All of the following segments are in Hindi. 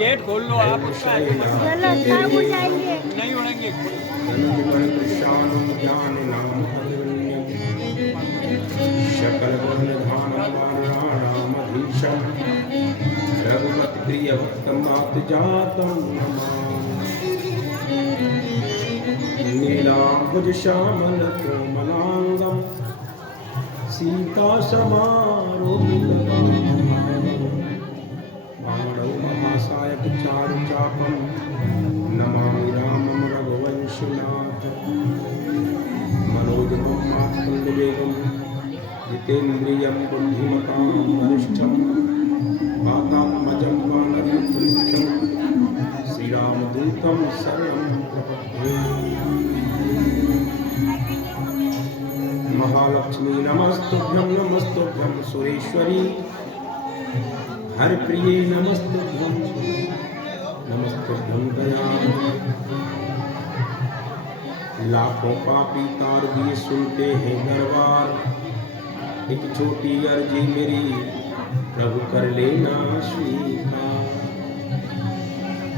गेट खोल लो आप उसका चलो सब हो जाएंगे। नहीं उड़ेंगे। सकलगुणनिधानमाराणामधीशं रघुपतिप्रियभक्तमातजातं नीलाम्बुजश्यामलकोमलाङ्गं सीतासमारोपितवामभागं महासायकचारुचापं नमामि रामं रघुवंशनाथं मनोजवं मातुल्यवेगं जितेन्द्रियं बुद्धिमतां वरिष्ठं वातात्मजं वानरयूथमुख्यं श्रीरामदूतं शरणं प्रपद्ये। महालक्ष्मी नमस्तुभ्यं सुरेश्वरी हरप्रिये नमस्तुभ्यं दयामयी। लाखों पापी तार दिए सुनते हैं दरबार, एक छोटी अर्जी मेरी प्रभु कर लेना स्वीकार।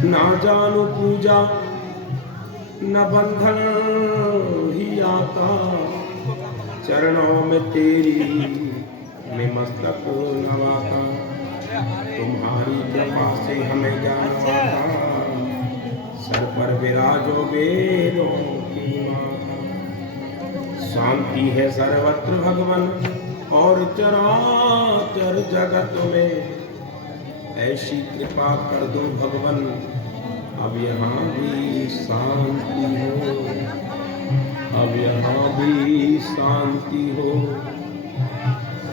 ना जानू पूजा न बंधन ही आता, चरणों में तेरी मैं मस्तक नवाता। तुम्हारी कृपा से हमें ज्ञान आता, सर पर विराजो वेदों की माता। शांति है सर्वत्र भगवन और चराचर जगत में, ऐसी कृपा कर दो भगवन अब यहाँ भी शांति हो, अब यहाँ भी शांति हो,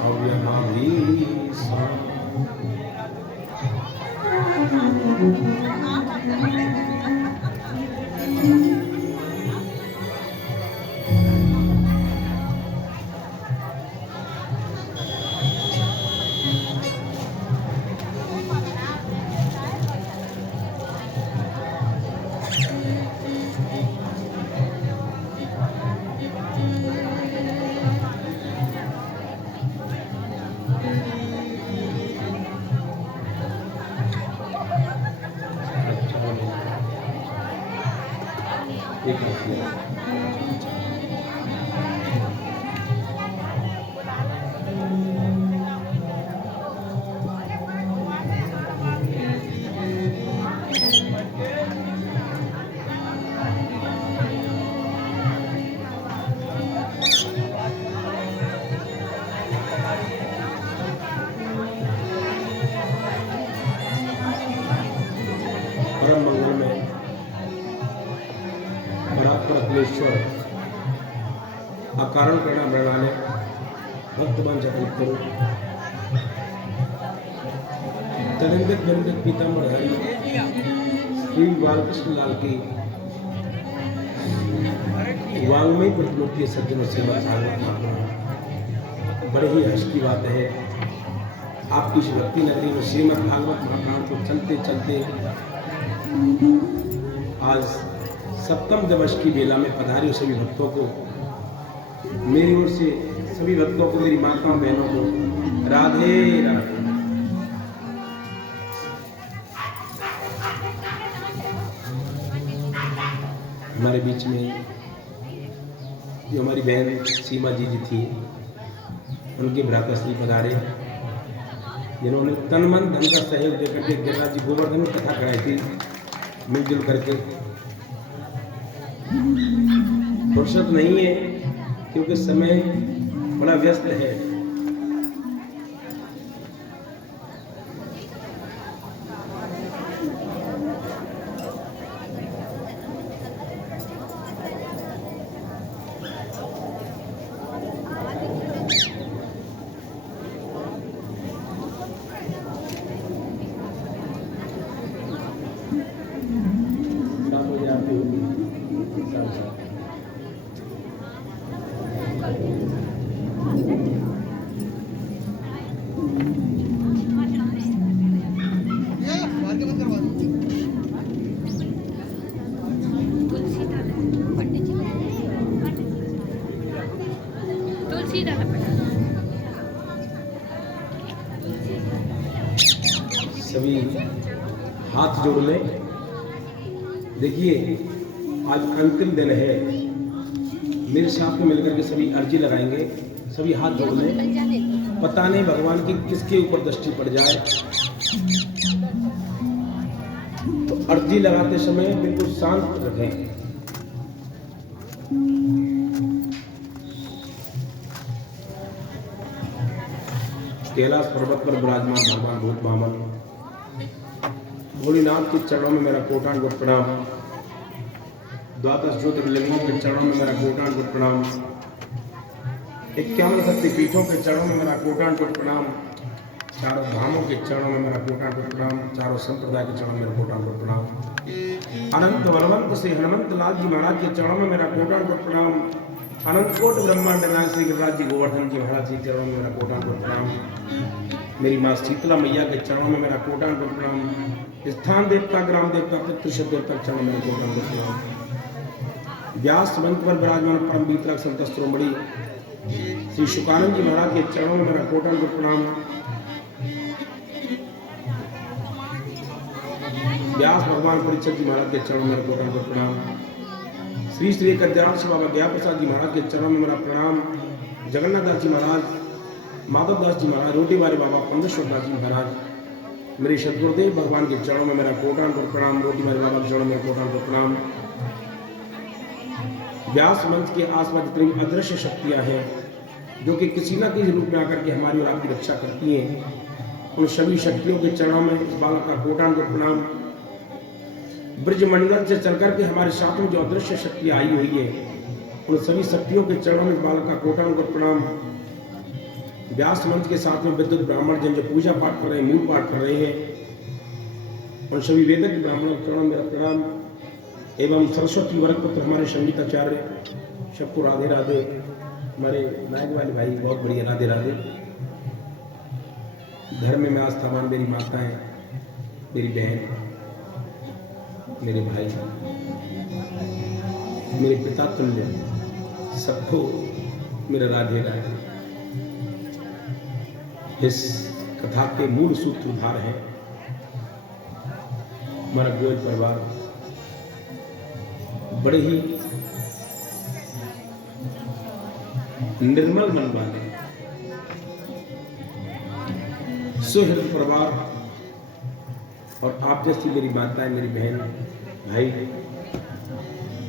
अब यहाँ भी शांति। परम मंगल में परात्परमेश्वर अकारण करना प्रणाले भक्तवान जगत करो तनिंदक बंदक पीताम्बर हरि श्री बालकृष्ण लाल की वांग्मय प्रतिमूर्ति सज्जनों से बड़े ही हर्ष की बात है। आपकी भक्ति नगरी में श्रीमद् भागवत महापुराण को चलते चलते आज सप्तम दिवस की बेला में पधारे सभी भक्तों को, मेरी ओर से सभी भक्तों को, मेरी माताओं बहनों को राधे राधे। हमारे बीच में जो हमारी बहन सीमा जी थी, उनके भ्राताश्री पधारे, जिन्होंने तन मन धन का सहयोग देकर के गिरिराज जी गोवर्धन में कथा कराई थी मिलजुल करके। फुर्सत नहीं है क्योंकि समय बड़ा व्यस्त है। सभी हाथ जोड़ लें। देखिए आज अंतिम दिन है, मेरे साथ में मिलकर के सभी अर्जी लगाएंगे, सभी हाथ जोड़ लें। पता नहीं भगवान की किसके ऊपर दृष्टि पड़ जाए, तो अर्जी लगाते समय बिल्कुल शांत रखें। कैलाश पर्वत पर विराजमान भगवान भूत वामन भोलेनाथ के चरणों में मेरा कोटानुकोटि प्रणाम। द्वादश ज्योतिर्लिंगों के चरणों में मेरा कोटानुकोटि प्रणाम। 51 शक्तिपीठों के चरणों में मेरा कोटानुकोटि प्रणाम। चारों धामों के चरणों में मेरा कोटानुकोटि प्रणाम। चारों संप्रदाय के चरणों में मेरा कोटानुकोटि प्रणाम। अनंत बलवंत से हनुमंत लाल जी महाराज के चरणों में मेरा कोटानुकोटि प्रणाम। अनंत कोट ब्रह्मांड नायक श्री गिरिराज जी गोवर्धन जी महाराज के चरणों में मेरा कोटानुकोटि प्रणाम। मेरी माँ शीतला मैया के चरणों में मेरा कोटानुकोटि प्रणाम। स्थान देवता, ग्राम देवता, पितृ देवता के चरणों में मेरा कोटानुकोटि प्रणाम। व्यास मंच पर विराजमान परम वितरक संत शिरोमणि श्री शुकानंद जी महाराज के चरणों में मेरा कोटानुकोटि प्रणाम। व्यास भगवान परीक्षित जी महाराज के चरणों में मेरा कोटानुकोटि प्रणाम। श्री श्री गद्याक्ष बाबा ज्ञा प्रसाद जी महाराज के चरणों में मेरा प्रणाम। जगन्नाथ दास जी महाराज, माधव दास जी महाराज, रोटी वाले बाबा पंडेश्वर दास जी महाराज, मेरे सदगुरुदेव भगवान के चरणों में मेरा कोटानुकोटि प्रणाम। रोटी वाले बाबा के चरणों में कोटानुकोटि प्रणाम। व्यास मंच के आसपास जितनी अदृश्य शक्तियां हैं जो कि किसी न किसी रूप में आकर के हमारी और आपकी रक्षा करती हैं, उन सभी शक्तियों के चरणों में इस बालक का कोटानुकोटि प्रणाम। ब्रजमंडल से चलकर के हमारे साथ में जो अदृश्य शक्ति आई हुई है, उन सभी शक्तियों के चरणों में बालक का कोटानुकोटि प्रणाम। व्यास मंच के साथ में विद्युत ब्राह्मण जन जो पूजा पाठ कर रहे हैं, मूल पाठ कर रहे हैं, उन सभी वेदक ब्राह्मणों के चरणों में मेरा प्रणाम। एवं सरस्वती वर्ग पुत्र हमारे संगीताचार्य, सबको राधे राधे। हमारे नायक वाले भाई बहुत बढ़िया, राधे राधे। घर में मैं आस्थावान मेरी माताएं, मेरी बहन, मेरे भाई, मेरे पिता तुल्य, सबको मेरा राधे राधे। इस कथा के मूल सूत्रधार है हमारा गोयल परिवार। बड़े ही निर्मल मन वाले सुहृद परिवार, और आप जैसी मेरी माताएं, मेरी बहन, भाई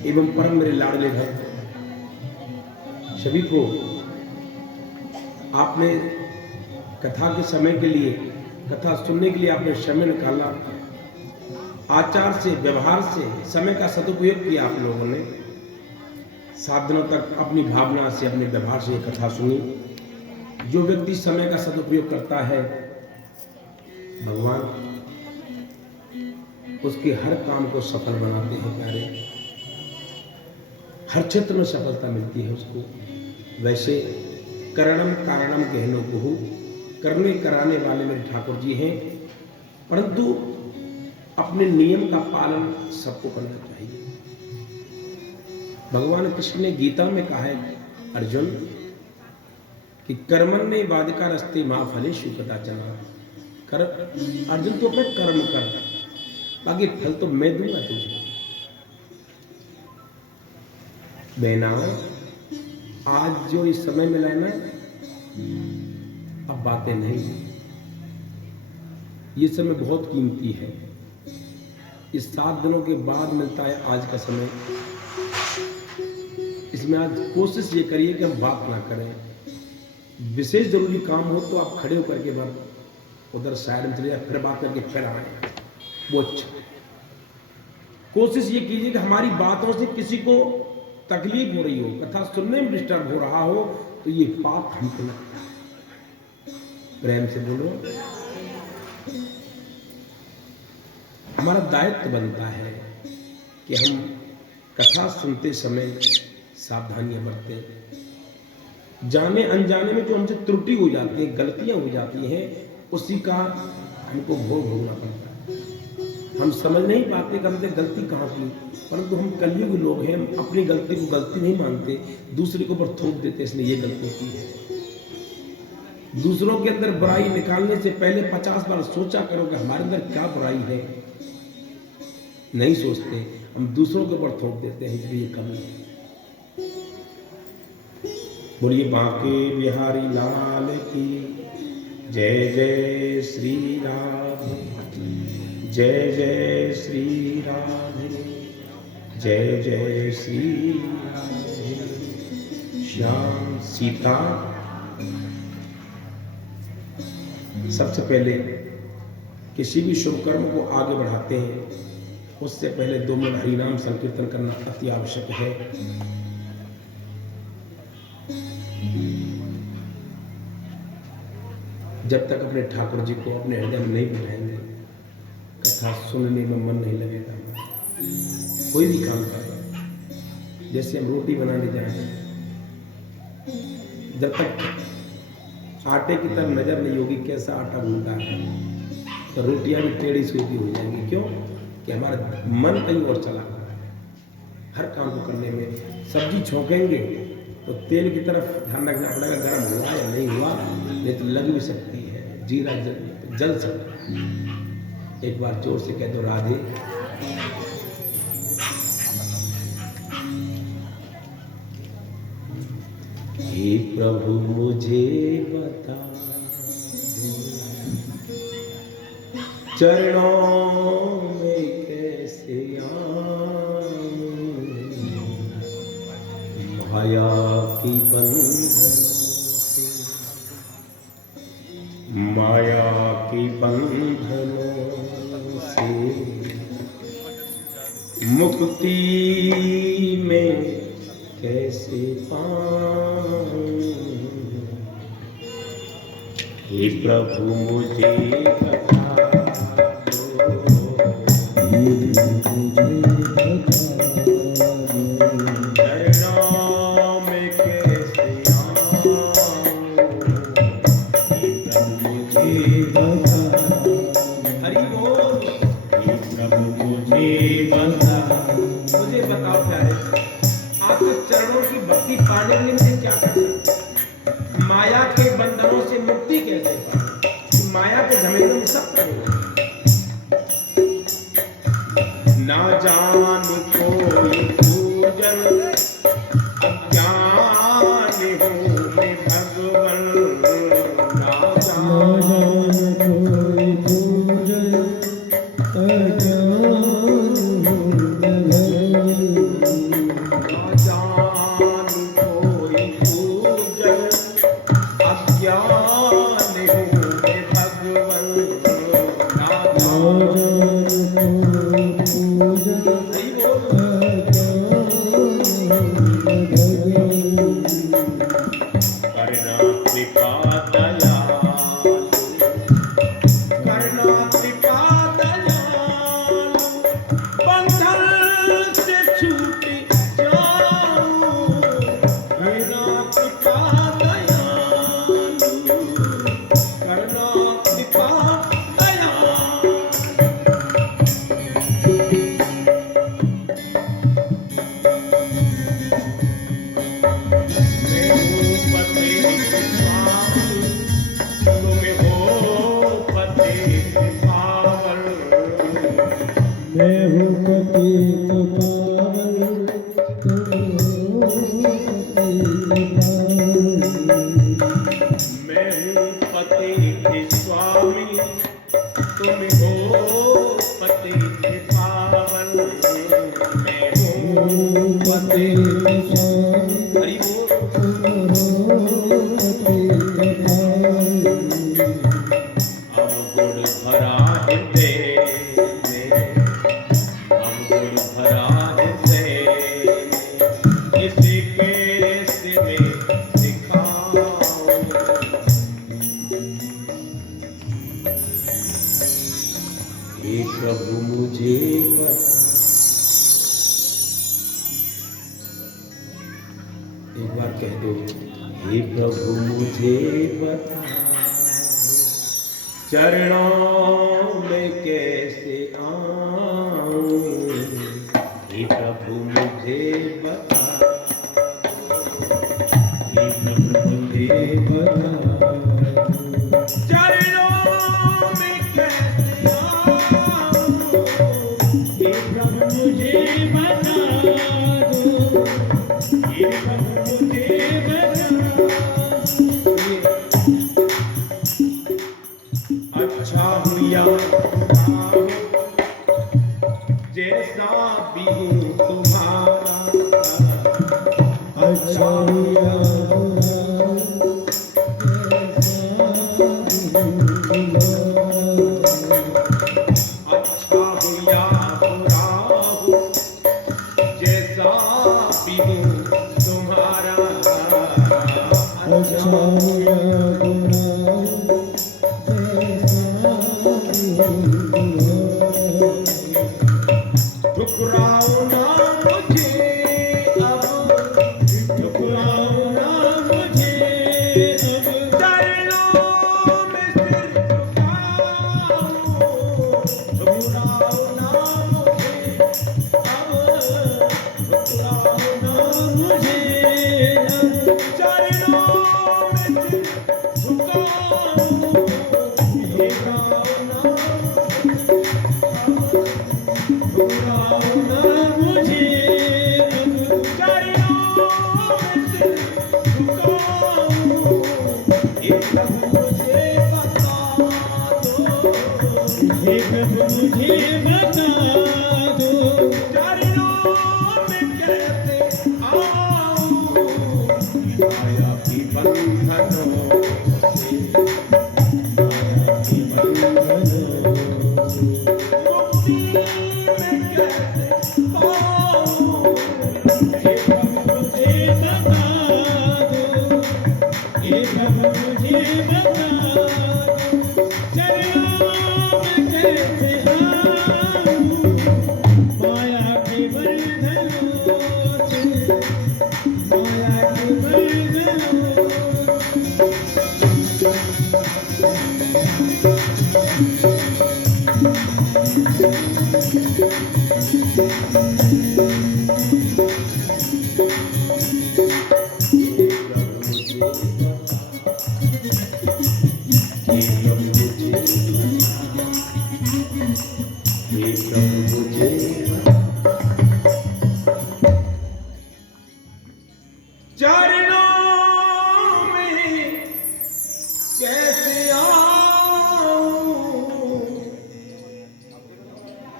एवं परम मेरे लाडले भाई, सभी को आपने कथा के समय के लिए, कथा सुनने के लिए आपने समय निकाला। आचार से, व्यवहार से समय का सदुपयोग किया आप लोगों ने। 7 दिनों तक अपनी भावना से, अपने व्यवहार से ये कथा सुनी। जो व्यक्ति समय का सदुपयोग करता है, भगवान उसके हर काम को सफल बनाते हैं प्यारे। हर क्षेत्र में सफलता मिलती है उसको। वैसे करणम कारणम गहनो बहु, करने कराने वाले मेरे ठाकुर जी हैं, परंतु अपने नियम का पालन सबको करना चाहिए। भगवान कृष्ण ने गीता में कहा है अर्जुन कि कर्मण्ये वाधिकारस्ते मा फलेषु कदाचन। कर अर्जुन तो अपने कर्म कर, बाकी फल तो मैं दूंगा तुझे। बहना आज जो इस समय मिला है ना, अब बातें नहीं, ये समय बहुत कीमती है। इस 7 दिनों के बाद मिलता है आज का समय। इसमें आज कोशिश ये करिए कि हम बात ना करें। विशेष जरूरी काम हो तो आप खड़े होकर के बाद उधर साइड में चले जाए, फिर बात करके फिर आए, वो अच्छा। कोशिश ये कीजिए कि हमारी बातों से किसी को तकलीफ हो रही हो, कथा सुनने में डिस्टर्ब हो रहा हो, तो ये बात हमको लगता है। प्रेम से बोलो। हमारा दायित्व बनता है कि हम कथा सुनते समय सावधानियां बरतें। जाने अनजाने में जो हमसे त्रुटि हो जाती है, गलतियां हो जाती हैं, उसी का हमको भोग भोगना पड़ता है। हम समझ नहीं पाते कि हमसे गलती कहाँ की, परंतु हम कलयुग लोग हैं, हम अपनी गलती को गलती नहीं मानते, दूसरे के ऊपर थोप देते, इसने ये गलती की है। दूसरों के अंदर बुराई निकालने से पहले 50 बार सोचा करो कि हमारे अंदर क्या बुराई है, नहीं सोचते, हम दूसरों के ऊपर थोप देते हैं, इसलिए कमी है। बोलिए बांके बिहारी लाल की जय जय श्री राधे, जय जय श्री राधे, जय जय श्री राधे। श्याम सीता। सबसे पहले किसी भी शुभ कर्म को आगे बढ़ाते हैं, उससे पहले 2 मिनट हरिनाम संकीर्तन करना अति आवश्यक है। जब तक अपने ठाकुर जी को अपने हृदय में नहीं बिठाएंगे, कथा सुनने में मन नहीं लगेगा। कोई भी काम कर रहे हैं, जैसे हम रोटी बनाने जाएं, जब तक आटे की तरफ नजर नहीं होगी कैसा आटा गूंथा है, तो रोटियां भी टेढ़ी सीधी हो जाएंगी। क्यों? कि हमारा मन कहीं और चला गया है। हर काम को करने में सब्जी छोंकेंगे तो तेल की तरफ ध्यान रखना पड़ेगा, गर्म हुआ या नहीं हुआ, नहीं तो लग भी सकती है, जीरा जल सकता है। एक बार जोर से कह दो राधे। हे प्रभु मुझे बता चरणों में कैसे आऊं, माया की बंधन से, माया की बंधनों से मुक्ति में कैसे पाऊं। हे प्रभु मुझे बता चरणों में कैसे आऊं, हे प्रभु मुझे बता। हरि बोल। हे प्रभु मुझे बता, मुझे बताओ प्यारे, आपके चरणों की भक्ति पाने के लिए मुझे क्या करना? माया के बंधनों से मुक्ति कैसे पाऊं? माया के झमेलों में सब करेगा। ना जान कोई पूजन अज्ञान हूँ मैं भगवन, ना जान कोई पूजन अज्ञान हूँ मैं भगवन, ना जान कोई पूजन अज्ञान हूँ मैं भगवन, ना जान करना कृपा दयालु, करना कृपा दयालु, बंधन से छूट जाऊं, करना कृपा दयालु, करना कृपा दयालु। मैं हूँ पतित पावन, मैं हूँ पतित स्वामी, तुम हो पतित पावन, मैं हूँ पतित स्वामी। हरि बोल। अब गुण भरा हृदय में, अब गुण भरा हृदय में, इसी के सिरे दिखाओ। हे प्रभु मुझे बता। एक बार कह दो, हे प्रभु मुझे बता चरणों में कैसे आऊं, हे प्रभु मुझे बता, हे प्रभु मुझे बता चरणों में कैसे आऊं, हे प्रभु भी हूँ तुम्हारा, अच्छा हुआ अच्छा हो या बुरा हो, जैसा भी हूँ तुम्हारा, अच्छा हुआ ठुकराओ ना मुझे अब, ठुकराओ ना मुझे अब, चरणों में सिर झुकाओ, ठुकराओ ना मुझे अब, ठुकराओ ना मुझे अब, चरणों में सिर झुकाओ, ठुकराओ ना ठुकराओ ना मुझे अब, चरणों में सिर झुकाओ, हे प्रभु मुझे बता दो, हे प्रभु मुझे बता दो, चरणों में कैसे आऊं, माया की बंधनों से, माया के बंधनों से, मुक्ति में कैसे पाऊं, हे प्रभु मुझे बता दो, हे प्रभु मुझे बता दो, चरणों में कैसे आऊं, माया के बंधनों से, माया के बंधनों चरणों में कैसे आऊं,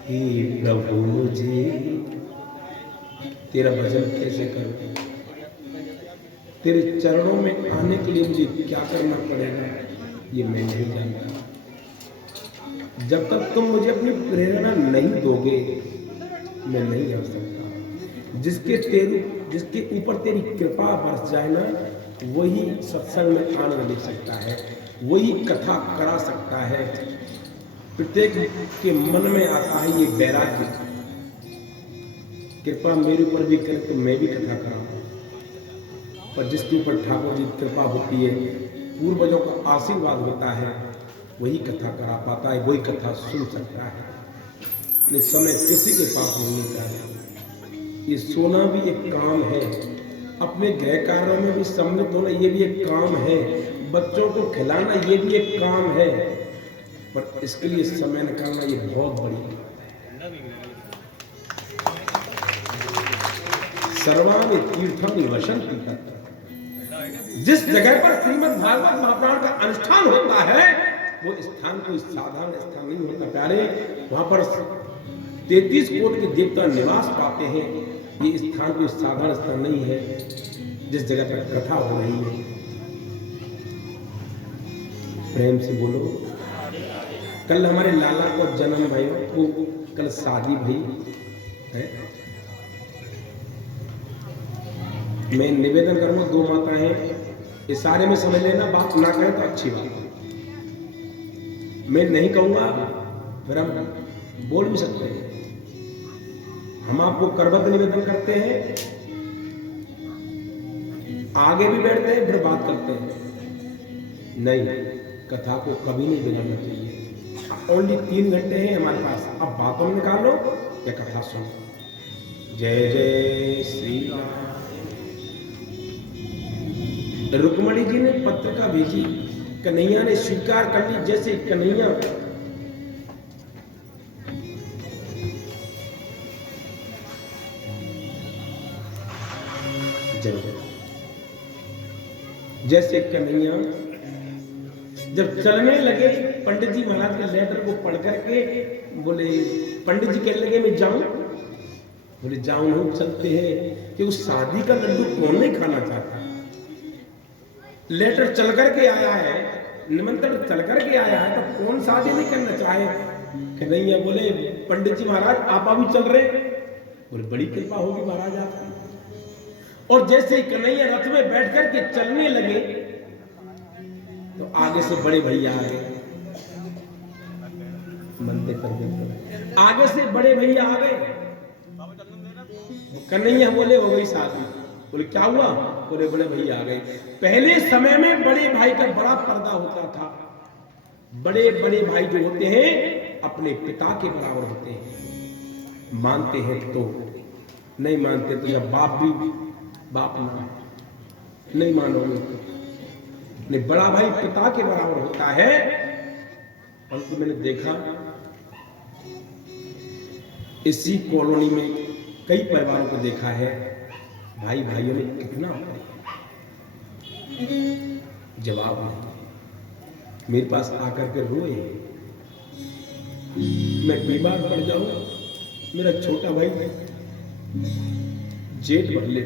हे प्रभु मुझे तेरा भजन कैसे करूं, तेरे चरणों में आने के लिए मुझे क्या करना पड़ेगा ये मैं नहीं जानता। जब तक तुम मुझे अपनी प्रेरणा नहीं दोगे मैं नहीं आ सकता। जिसके ऊपर तेरी कृपा बरस जाए ना, वही सत्संग में आनंद ले सकता है, वही कथा करा सकता है। प्रत्येक के मन में आता है ये वैराग्य, कृपा मेरे ऊपर भी करे तो मैं भी कथा कराऊं। पर जिसके ऊपर ठाकुर जी कृपा होती है, पूर्वजों का आशीर्वाद होता है, वही कथा करा पाता है, वही कथा सुन सकता है। इस समय किसी के पास नहीं है। ये सोना भी एक काम है, अपने गृह कार्यों में भी सम्मिलित होना ये भी एक काम है, बच्चों को खिलाना ये भी एक काम है, पर इसके लिए समय निकालना ये बहुत बड़ी बात है। सर्वाणि तीर्थानि वसन्ति तत्र, जिस जगह पर श्रीमद् भागवत महापुराण का अनुष्ठान होता है वो स्थान कोई साधारण स्थान नहीं होता प्यारे। वहां पर 33 कोटि के देवता निवास पाते हैं। ये स्थान कोई साधारण स्थान नहीं है जिस जगह पर कथा हो रही है। प्रेम से बोलो। कल हमारे लाला को जन्म भाई को कल शादी भई है। मैं निवेदन करूंगा, दो माता हैं, इशारे में समझ लेना, बात ना कहें तो अच्छी बात है। मैं नहीं कहूंगा फिर हम बोल भी सकते हैं। हम आपको करबद्ध निवेदन करते हैं, आगे भी बैठते हैं फिर बात करते हैं। नहीं, कथा को कभी नहीं बिगाड़ना चाहिए। ओनली 3 घंटे हैं हमारे पास, अब बातों में निकालो या कथा सुनो। जय जय श्री राम। रुक्मणी जी ने पत्रिका भेजी, कन्हैया ने स्वीकार कर ली। जैसे कन्हैया जैसे कन्हैया जब चलने लगे, पंडित जी महाराज के लेटर को पढ़ करके बोले, पंडित जी कहने लगे मैं जाऊं, बोले जाओ नहीं चलते हैं कि उस शादी का लड्डू कौन नहीं खाना चाहता। लेटर चल करके आया है, निमंत्रण चल करके आया है, तो कौन शादी नहीं करना चाहे। कन्हैया बोले पंडित जी महाराज आप अभी चल रहे? बोले बड़ी कृपा होगी महाराज आपकी। और जैसे ही कन्हैया रथ में बैठ करके चलने लगे तो आगे से बड़े भैया आ गए, मनते कर देते, आगे से बड़े भैया आ गए। कन्हैया बोले हो गई शादी। बोले क्या हुआ? बोले बड़े भैया आ गए। पहले समय में बड़े भाई का बड़ा पर्दा होता था। बड़े बड़े भाई जो होते हैं अपने पिता के बराबर होते हैं, मानते हैं तो, नहीं मानते तो, या बाप भी बाप ना, नहीं मानोगे तो नहीं, बड़ा भाई पिता के बराबर होता है। और तो मैंने देखा इसी कॉलोनी में कई परिवारों को देखा है, भाई भाइयों ने कितना जवाब नहीं, मेरे पास आकर के रोए, मैं बीमार पड़ जाऊं, मेरा छोटा भाई जेठ भर ले,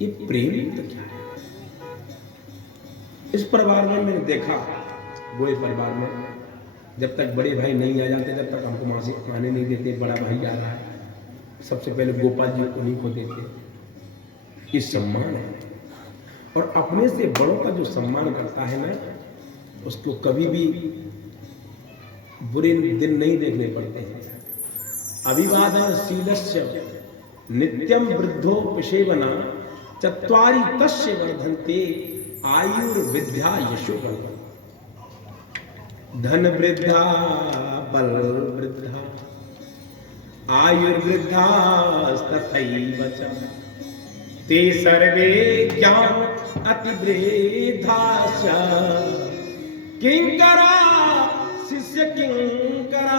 ये प्रेम तो क्या है। इस परिवार में मैंने देखा, गोए परिवार में, जब तक बड़े भाई नहीं आ जाते तब तक हमको मासिक खाने नहीं देते। बड़ा भाई आ रहा है, सबसे पहले गोपाल जी उन्हीं को देते। ये सम्मान है। और अपने से बड़ों का जो सम्मान करता है ना, उसको कभी भी बुरे दिन नहीं देखने पड़ते हैं। अभिवादन शीलस्य नित्यम वृद्धो पिशेवना चत्वारि तस्य वर्धन्ते आयुर्विद्या यशोबल। धन वृद्धा बल वृद्धा आयुर्वृद्धा तथैव च ते सर्वे ज्ञान अतिवृद्धाश्च किंकरा शिष्य किंकरा।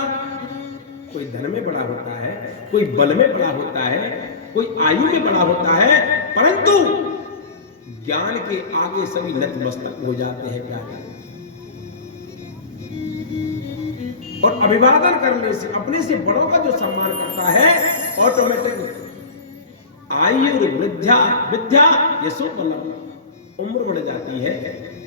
कोई धन में बड़ा होता है, कोई बल में बड़ा होता है, कोई आयु में बड़ा होता है, परंतु ज्ञान के आगे सभी नतमस्तक हो जाते हैं। क्या और अभिवादन करने से, अपने से बड़ों का जो सम्मान करता है, ऑटोमेटिक आयुर्वृद्धा विद्या यशो बलम, उम्र बढ़ जाती है,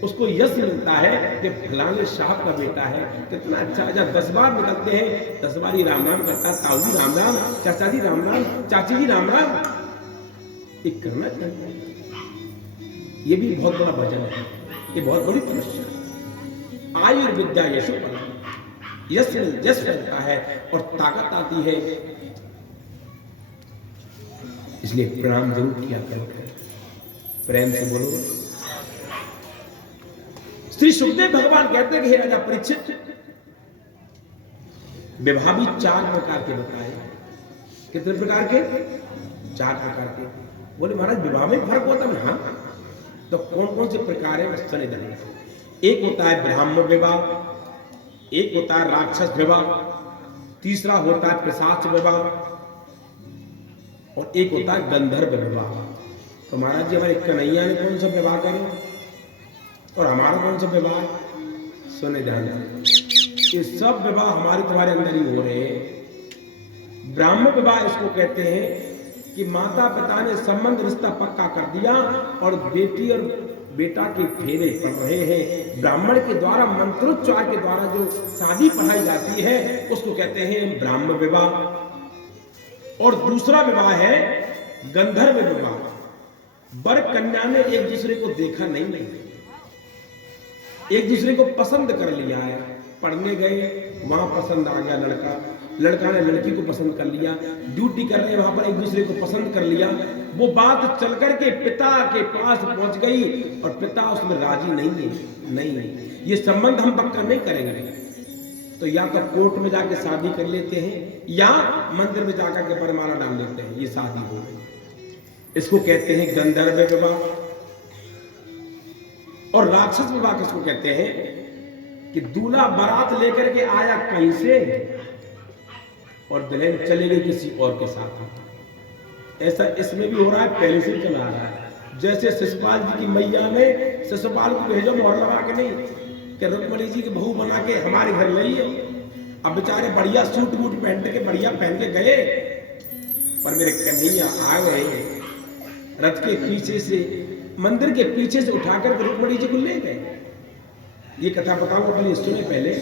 उसको यश मिलता है कि फलाने साहब का बेटा है, कितना अच्छा। जब 10 बार निकलते हैं 10 बार ही राम राम करता, ताऊ जी राम राम, चाचा जी राम राम, चाची जी राम राम, एक करना चाहिए। ये भी बहुत बड़ा भजन है, ये बहुत बड़ी तपस्या है। आयुर्विद्या यशो बलम, यश मिलता है और ताकत आती है। इसलिए प्रणाम जरूर किया करो, प्रेम से बोलो। श्री सुखदेव भगवान कहते हैं कि हे राजा परीक्षित, विवाह भी 4 प्रकार के बताए। कितने प्रकार के? 4 प्रकार के। बोले महाराज विवाह में फर्क होता है? हाँ। तो कौन कौन से प्रकार है? सुनिए ध्यान से। एक होता है ब्राह्मण विवाह, एक होता है राक्षस विवाह, तीसरा होता है पिशाच विवाह, और एक होता है गंधर्व विवाह। तो महाराज जी हमारे कन्हैया ने कौन सा विवाह करे और हमारा कौन सा विवाह? सुने ध्यान से, ये सब विवाह हमारे तुम्हारे अंदर ही हो रहे हैं। ब्राह्मण विवाह इसको कहते हैं कि माता पिता ने संबंध रिश्ता पक्का कर दिया और बेटी और बेटा के फेरे पड़ रहे हैं। ब्राह्मण के द्वारा मंत्रोच्चार के द्वारा जो शादी पढ़ाई जाती है उसको कहते हैं ब्राह्मण विवाह। और दूसरा विवाह है गंधर्व विवाह। वर कन्या ने एक दूसरे को देखा नहीं, एक दूसरे को पसंद कर लिया है। पढ़ने गए, वहां पसंद आ गया लड़का, लड़का ने लड़की को पसंद कर लिया, ड्यूटी कर रहे वहां पर एक दूसरे को पसंद कर लिया। वो बात चल करके पिता के पास पहुंच गई और पिता उसमें राजी नहीं है। नहीं, ये संबंध हम पक्का नहीं करेंगे। तो या तो कोर्ट में जाके शादी कर लेते हैं या मंदिर में जाकर के वरमाला डाल लेते हैं, ये शादी हो गई। इसको कहते हैं गंधर्व विवाह। और राक्षस विवाह किसको कहते हैं कि दूल्हा बारात लेकर के आया कहीं से और दुल्हन चले गई किसी और के साथ। ऐसा इसमें भी हो रहा है, पहले से चला आ रहा है। जैसे शिशुपाल जी की मैया में शिशुपाल को भेजो मोहर लगा के नहीं कि रुक्मणी जी की बहू बना के हमारे घर लाइए। अब बेचारे बढ़िया सूट वूट पहन के बढ़िया पहन के गए पर मेरे कन्हैया आ गए, रथ के पीछे से, मंदिर के पीछे से उठाकर रुक्मणी जी को ले गए। ये कथा बताऊं अपने सुने पहले।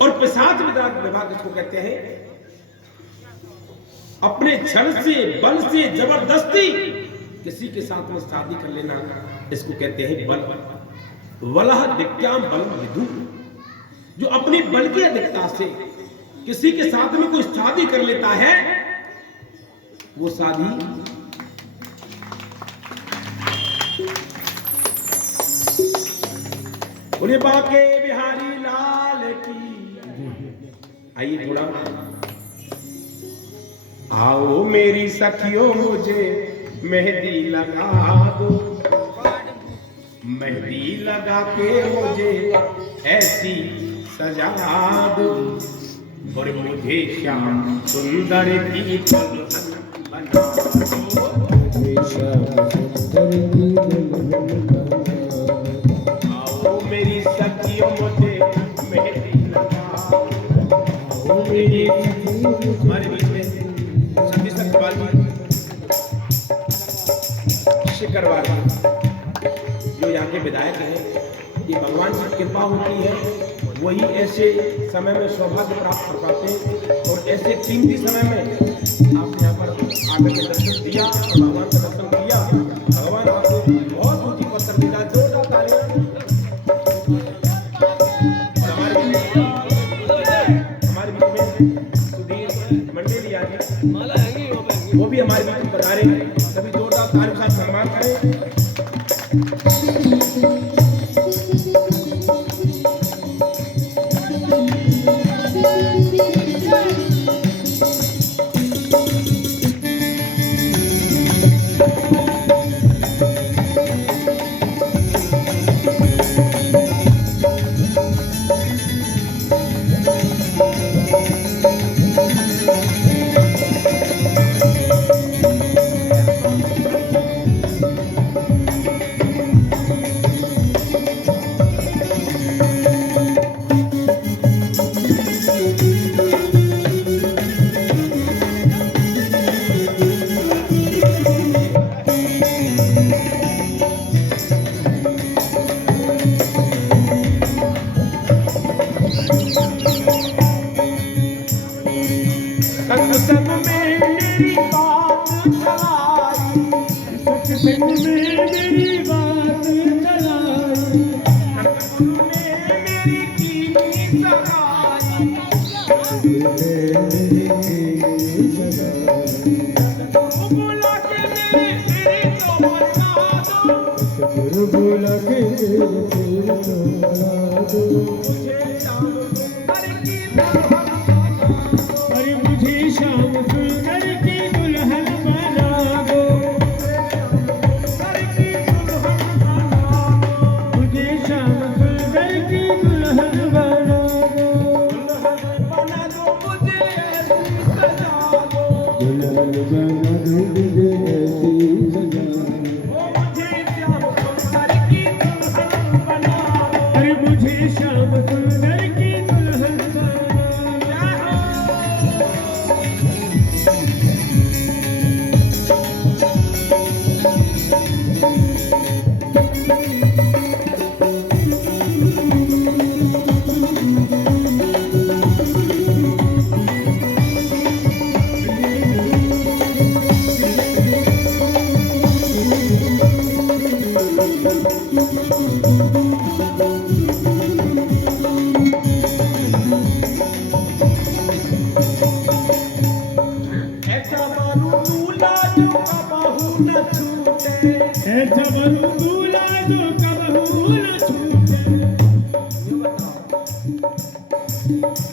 और पिशाच विभाग इसको कहते हैं, अपने छल से, बल से, जबरदस्ती किसी के साथ में शादी कर लेना, इसको कहते हैं बल। वलह दिक्याम बल विदु, जो अपनी बल की अधिकता से किसी के साथ में कोई शादी कर लेता है, वो शादी बोले बाके बिहारी लाल की। आइए थोड़ा, आओ मेरी सखियों मुझे मेहंदी लगा दो, मेहंदी लगा के मुझे ऐसी सजा दो, और मुझे श्याम सुंदर की दुल्हन बना दो, मुझे श्याम सुंदर की दुल्हन बना दो। आओ मेरी सखियों मुझे मेहंदी लगा दो, आओ मेरी हमारे बीच में सती सखपाल जी, शिकरवार जो यहाँ के विधायक हैं, ये भगवान की कृपा होती है, वही ऐसे समय में सौभाग्य प्राप्त कर पाते हैं। और ऐसे कीमती समय में आपने यहाँ पर आकर के दर्शन दिया और भगवान का दर्शन किया। भगवान आपको बहुत ऊंची पत्थर दिला, जोरदार तालियां। हमारे बीच में सुधीर मंडेली आ गए, वो भी हमारे बीच में बता रहे हैं, सभी जोरदार तालियों के साथ सम्मान करें।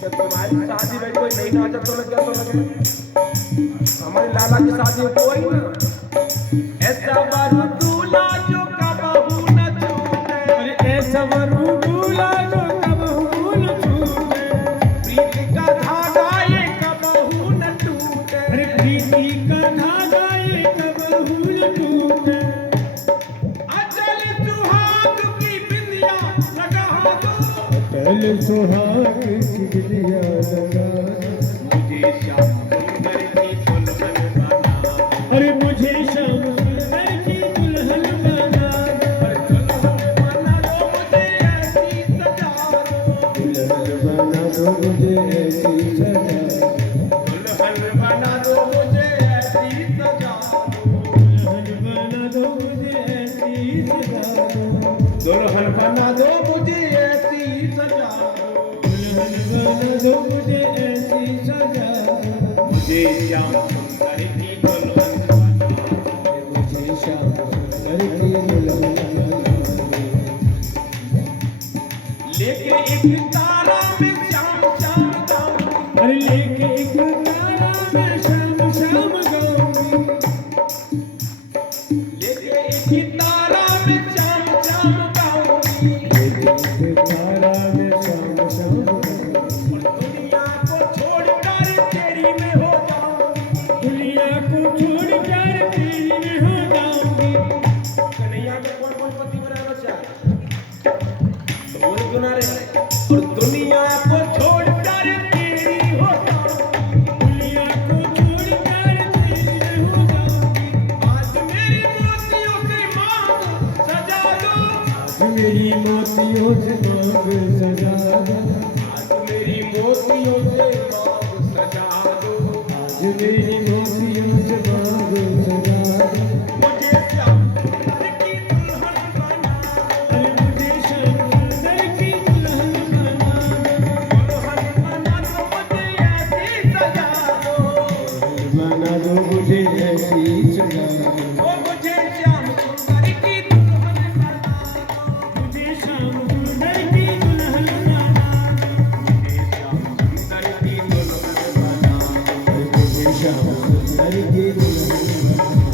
तुम्हारी शादी में कोई नहीं नाचा तो लग गया तो लगे, हमारे लाला की शादी में कोई ना ऐसा बारू दूल्हा जो कबहू न छूटे, अरे ऐसा बारू दूल्हा जो कबहू न छूटे, प्रीति का धागा ये कबहू न टूटे, अरे प्रीति का धागा ये कबहू न टूटे। पहल सुहाग चिड़िया लगा मुझे श्याम सुंदर की दुल्हन बना अरे मुझे श्याम सुंदर की दुल्हन बना दुल्हन बना दो मुझे ऐसी सजा दुल्हन बना दो मुझे ऐसी सजा दुल्हन बना दो मुझे ऐसी सजा दुल्हन बना दो मुझे ऐसी सजा मुझे श्याम सुंदर की दुल्हन बना मुझे श्याम सुंदर की दुल्हन बना लेके एक तारा में श्याम श्याम गाऊंगी अरे लेके एक तारा मैं शाम शाम गाऊंगी लेके एक तारा में श्याम श्याम गाऊंगी लेके एक तारा मैं शाम शाम गाऊंगी दुनिया को छोड़कर तेरी में हो जाऊंगी दुनिया को छोड़कर तेरी में हो जाऊंगी कन्हैया के कौन कौन पति बना बच्चा बोल क्यों ना रे और दुनिया को छोड़कर तेरी हो जाऊंगी दुनिया को छोड़कर तेरी में हो जाऊंगी आज मेरी मोतियों से मांग सजा दो आज मेरी मोतियों से मांग सजा दो आज मेरी मोतियों से मांग सजा दो आज मेरी मोतियों से मांग सजा दो मुझे श्याम सुंदर की दुल्हन बना अरे मुझे श्याम सुंदर की दुल्हन बना दुल्हन बना दो मुझे ऐसी सजा दो बना दो मुझे ऐसी सजा ओ मुझे श्याम सुंदर की दुल्हन बना मुझे श्याम सुंदर की दुल्हन बना सुंदर की दुल्हन बना मुझे श्याम सुंदर की दुल्हन बना